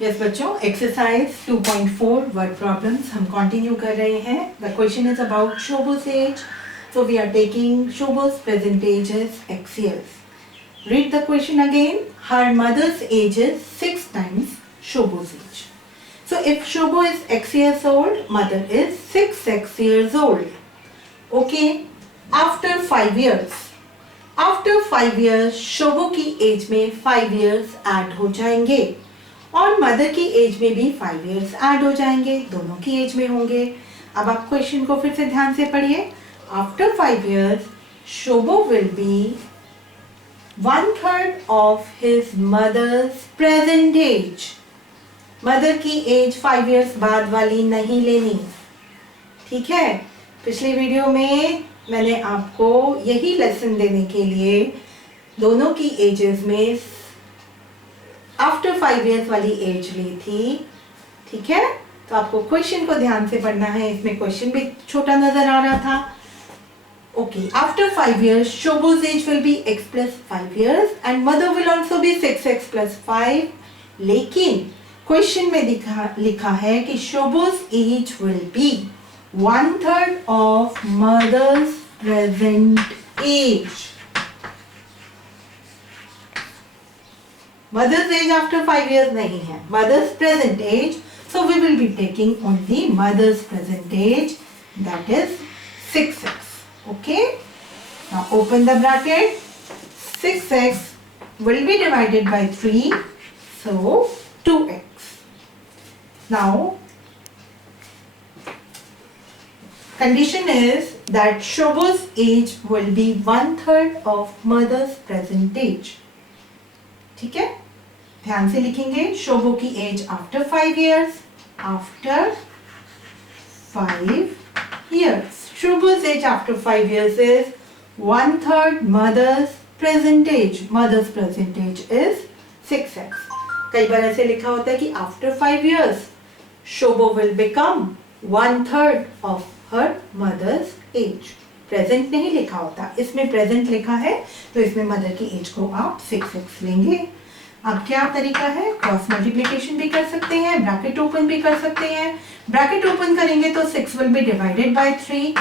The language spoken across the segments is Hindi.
यस बच्चों, एक्सरसाइज 2.4 वर्ड प्रॉब्लम्स हम कंटिन्यू कर रहे हैं. The question is about Shobo's age. So we are taking Shobo's present age age x years. Read the question again. Her mother's age is 6 times Shobo's age. So if Shobo is x years old, mother is 6x years old. Okay. After 5 years. After 5 years, Shobo की एज में 5 years ऐड हो जाएंगे और मदर की एज में भी 5 years ऐड हो जाएंगे, दोनों की एज में होंगे. अब आप क्वेश्चन को फिर से ध्यान से पढ़िए. After 5 years, Shobo will be 1/3 of his mother's present age. Mother की एज 5 years बाद वाली नहीं लेनी, ठीक है. पिछले वीडियो में मैंने आपको यही लेसन देने के लिए दोनों की एजेस में आफ्टर 5 years वाली एज ली थी, ठीक है. तो आपको क्वेश्चन को ध्यान से पढ़ना है. इसमें क्वेश्चन भी छोटा नजर आ रहा था. Okay, after 5 years Shobo's age will be x plus 5 years and mother will also be 6x plus 5. लेकिन क्वेश्चन में लिखा है कि Shobo's age will be 1/3 of mother's present age. Mother's age after 5 years नहीं है, mother's present age. So we will be taking only mother's present age, that is 6x. Okay. Now open the bracket. 6x will be divided by 3, so 2x. Now condition is that Shobo's age will be 1/3 of mother's present age. ठीक है, ध्यान से लिखेंगे. शोबो की age after 5 years. After 5 years, शोबो's age after 5 years is 1/3 mother's present age. Mother's present age is 6x. कई बार ऐसे लिखा होता है कि after 5 years Shobo will become 1/3 of her mother's age. Present नहीं लिखा होता, इसमें प्रेजेंट लिखा है, तो इसमें मदर की एज को आप 6x लेंगे. अब क्या तरीका है, क्रॉस मल्टीप्लिकेशन भी कर सकते हैं, ब्रैकेट ओपन भी कर सकते हैं. ब्रैकेट ओपन करेंगे तो 6 will be divided by 3,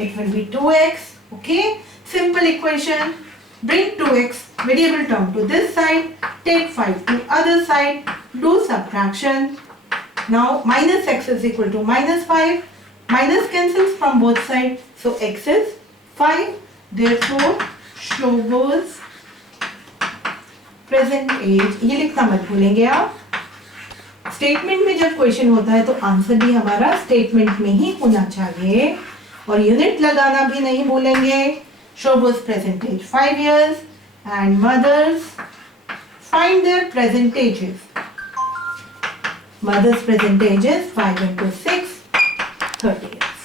it will be 2x. Okay, simple equation. Bring 2x variable term to this side, take 5 to other side, do subtraction. Now minus x is equal to -5. Minus cancels from both sides, so x is 5. Therefore, Shobo's present age, ये लिखना मत भूलेंगे आप. स्टेटमेंट में जब क्वेश्चन होता है तो आंसर भी हमारा स्टेटमेंट में ही होना चाहिए और यूनिट लगाना भी नहीं भूलेंगे. Shobo's present age 5 years and mothers, find their present ages. Mother's present age is 5 into 6, 30 years.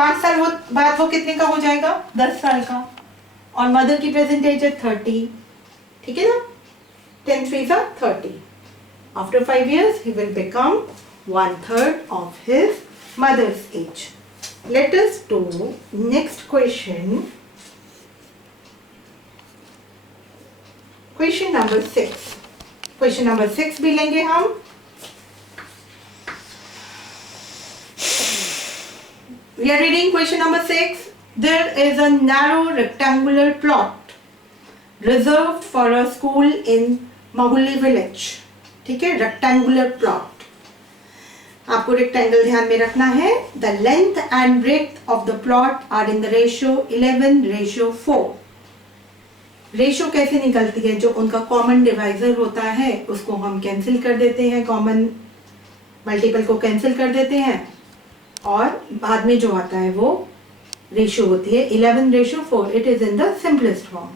5 साल बाद वो कितने का हो जाएगा, 10 साल का. और मदर की प्रेजेंट एज है 30, ठीक है ना. 10 3s are 30. After 5 years he will become 1/3 of his mother's age. Let us do next question. Question number 6. Question number 6 भी लेंगे हम. We are reading question number 6. There is a narrow rectangular plot reserved for a school in Mahuli village. ठीक है, rectangular plot. आपको rectangle ध्यान में रखना है. The length and breadth of the plot are in the ratio 11:4. Ratio कैसे निकलती है, जो उनका कॉमन डिवाइजर होता है उसको हम कैंसिल कर देते हैं, कॉमन मल्टीपल को कैंसिल कर देते हैं और बाद में जो आता है वो रेशियो होती है 11:4. It is in the simplest form.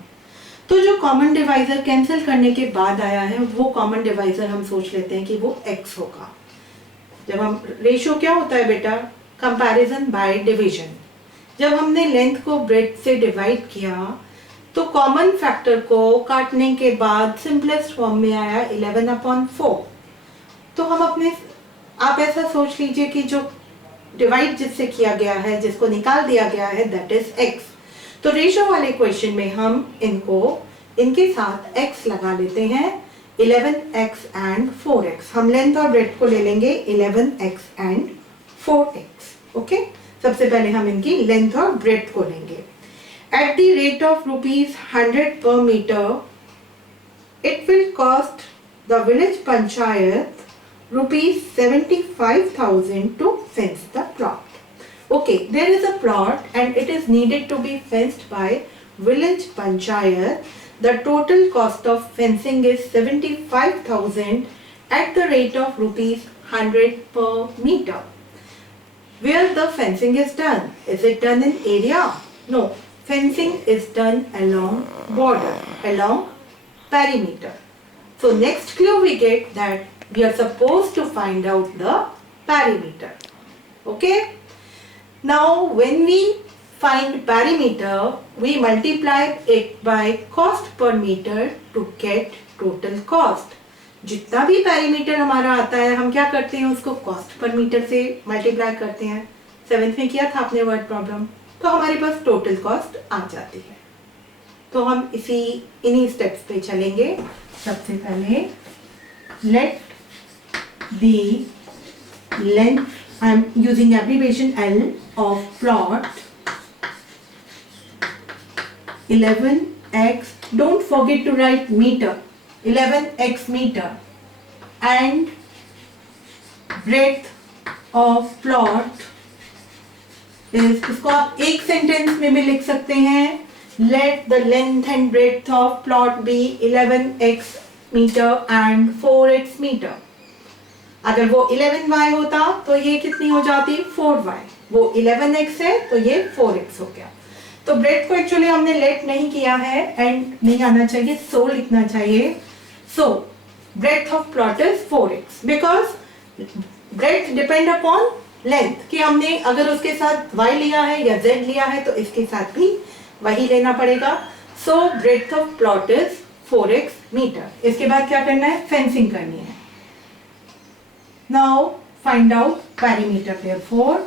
तो जो कॉमन डिवाइजर कैंसिल करने के बाद आया है वो कॉमन डिवाइजर हम सोच लेते हैं कि वो x होगा. जब हम रेशियो क्या होता है बेटा, कंपैरिजन बाय डिवीजन. जब हमने लेंथ को ब्रेड्थ से डिवाइड किया तो कॉमन फैक्टर को काटने के बाद सिंपलेस्ट फॉर्म में आया 11/4. तो हम अपने, आप ऐसा सोच लीजिए कि जो डिवाइड जिससे किया गया है, जिसको निकाल दिया गया है, दैट इज x. तो रेशियो वाले क्वेश्चन में हम इनको इनके साथ x लगा लेते हैं 11x एंड 4x। हम लेंथ और ब्रेड्थ को ले लेंगे 11x एंड 4x। ओके, सबसे पहले हम इनकी लेंथ और ब्रेड्थ को लेंगे। At the rate of ₹100 per meter, it will cost the village panchayat ₹75,000 to fence the plot. Okay, there is a plot and it is needed to be fenced by village panchayat. The total cost of fencing is 75,000 at the rate of ₹100 per meter. Where the fencing is done? Is it done in area? No, fencing is done along border, along perimeter. So next clue we get that we are supposed to find out the perimeter. Okay. Now when we find perimeter, we multiply it by cost per meter to get total cost. जितना भी perimeter हमारा आता है हम क्या करते हैं, उसको cost per meter से multiply करते हैं। 7th में किया था आपने word problem, तो हमारे पास total cost आ जाती है। तो हम इन्हीं steps पे चलेंगे। सबसे पहले let the length, I am using abbreviation L, of plot 11x, don't forget to write meter, 11x meter, and breadth of plot is, इसको आप एक सेंटेंस में भी लिख सकते हैं, let the length and breadth of plot be 11x meter and 4x meter. अगर वो 11y होता तो ये कितनी हो जाती, 4y, वो 11x है तो ये 4x हो गया। तो ब्रेथ को एक्चुअली हमने लेट नहीं किया है एंड नहीं आना चाहिए, सो लिखना चाहिए। So breadth of plot is 4x because breadth depend upon length, कि हमने अगर उसके साथ y लिया है या z लिया है तो इसके साथ भी वही लेना पड़ेगा। So breadth of plot is 4x metre. इसके बाद क्या करना है, फेंसिंग करनी है। Now find out perimeter. Therefore,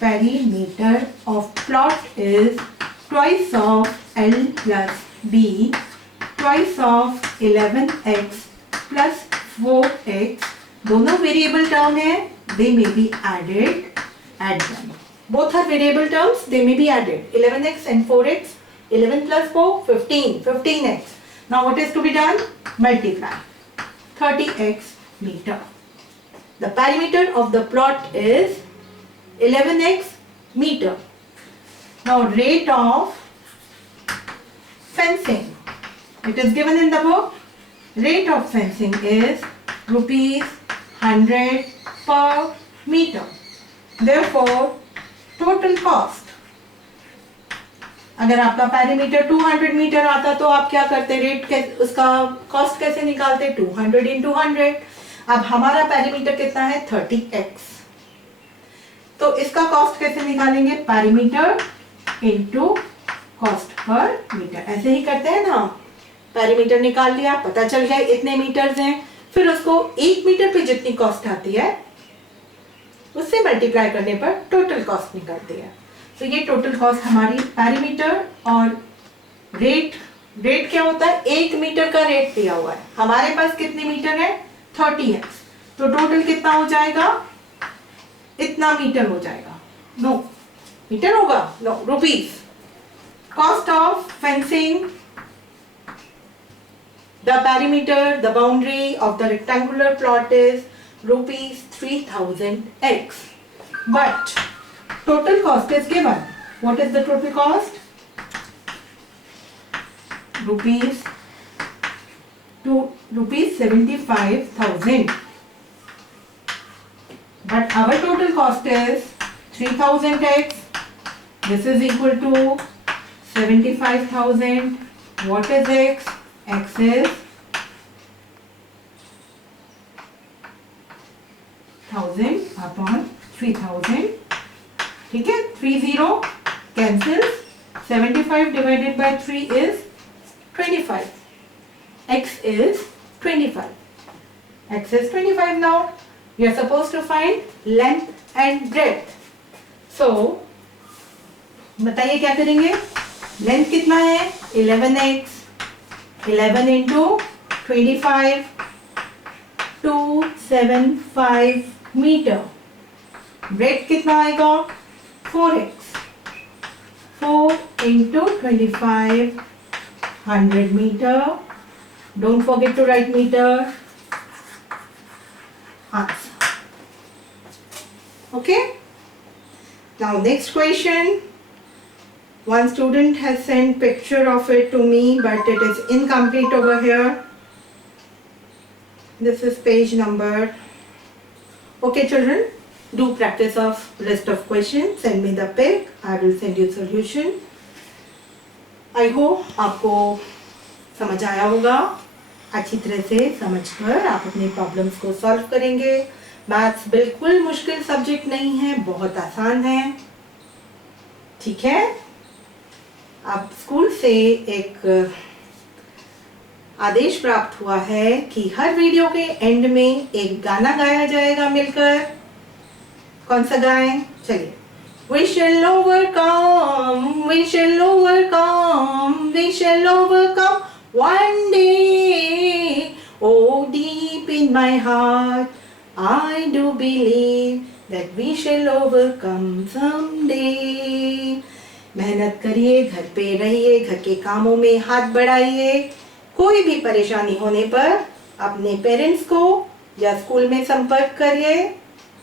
perimeter of plot is twice of L plus B, twice of 11x plus 4x. दोनों variable term है, they may be added. Add them. Both are variable terms, they may be added. 11x and 4x, 11 plus 4, 15, 15x. Now what is to be done? Multiply. 30x meter. The perimeter of the plot is 11x meter. Now rate of fencing. It is given in the book. Rate of fencing is ₹100 per meter. Therefore, total cost. अगर आपका perimeter 200 मीटर आता तो आप क्या करते, रेट उसका कॉस्ट कैसे निकालते, 200 into 100। अब हमारा पैरीमीटर कितना है, 30x, तो इसका कॉस्ट कैसे निकालेंगे, perimeter into cost per metre. ऐसे ही करते हैं ना, पैरीमीटर निकाल लिया, पता चल गया इतने मीटर्स हैं, फिर उसको 1 मीटर पे जितनी कॉस्ट आती है उससे मल्टीप्लाई करने पर टोटल कॉस्ट निकलती है। तो ये टोटल कॉस्ट हमारी पैरीमीटर। और रेट क्या होता है, 1 मीटर का रेट दिया हुआ है, हमारे पास कितने मीटर है, 30x, तो टोटल कितना हो जाएगा, इतना मीटर हो जाएगा। नो मीटर होगा, no rupees. Cost of fencing the perimeter, the boundary of the rectangular plot is ₹3000x, but total cost is given. What is the total cost, ₹75,000, but our total cost is 3000x. This is equal to 75,000. What is x? X is 1000 upon 3000. ठीक है, 30 cancels. 75 divided by 3 is 25. X is 25. X is 25 now. We are supposed to find length and breadth. So, बताइए क्या करेंगे, लेंथ कितना है 11x, 11 into 25, 275 मीटर. ब्रेथ कितना आएगा? 4x. 4 into 25, 100 meter. Don't forget to write meter. Answer. Okay. Now next question. One student has sent picture of it to me, but it is incomplete over here. This is page number. Okay, children, do practice of list of questions. Send me the pic. I will send you solution. I hope आपको समझ आया होगा. अच्छी तरह से समझकर आप अपनी प्रॉब्लम्स को सॉल्व करेंगे. मैथ्स बिल्कुल मुश्किल सब्जेक्ट नहीं है, बहुत आसान है. ठीक है. अब स्कूल से एक आदेश प्राप्त हुआ है कि हर वीडियो के एंड में एक गाना गाया जाएगा मिलकर. कौन सा गाएं? चलिए. We shall overcome, we shall overcome, we shall overcome one day. Oh, deep in my heart, I do believe that we shall overcome someday. मेहनत करिए, घर पे रहिए, घर के कामों में हाथ बढ़ाइए. कोई भी परेशानी होने पर अपने पेरेंट्स को या स्कूल में संपर्क करिए.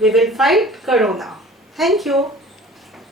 We will fight corona. Thank you.